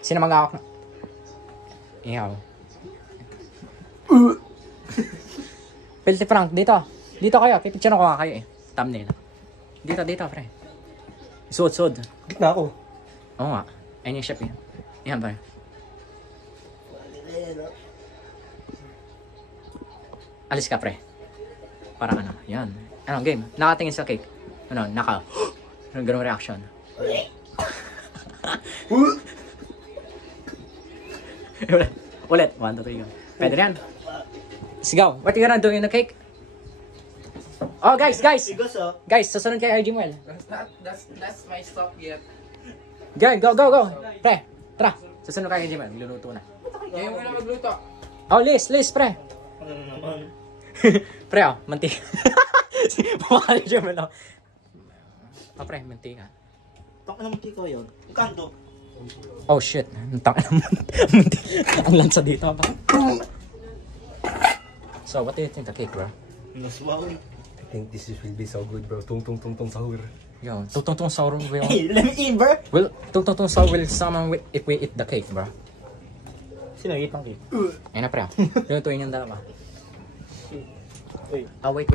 Sino mag-aawak na? Ihaw. Filthy Frank, dito. Dito kayo. Pipicture ko nga kayo eh. Thumbnail. Dito, pre. Sud. Gitna ako. Oo nga. Ayun yung ship yun. Yan, pre. Alis ka, pre. Parang ano. Yan. Ano, game. Nakatingin sa cake. Ano, Ano, ganun reaction. Ulit. 1, 2, 3, go. Pwede yan. Let's go. What you gonna do in the cake? Oh, guys. Guys, susunod kay RG Muel. That's my stop yet. Go. Pre, tara. Susunod kay RG Muel. Luluto na. Ngayon mo na magluto. Oh, Liz, pre. Pre, oh, mantika. Bumaka RG Muel, oh. Oh, pre, mantika. Taka naman kiko yun. Kanto. Oh, shit. Ang lansa dito. So, what do you think the cake, bro? Naswaw. I think this will be so good, bro. Tung sahur. Yo, tung sour will... Hey, let me in, bro. Well, tung sour will summon if we eat the cake, bro. Sino yung ipang cake? Ayun na, pre. Lutuin yung dalawa. Uy. Oh, wait.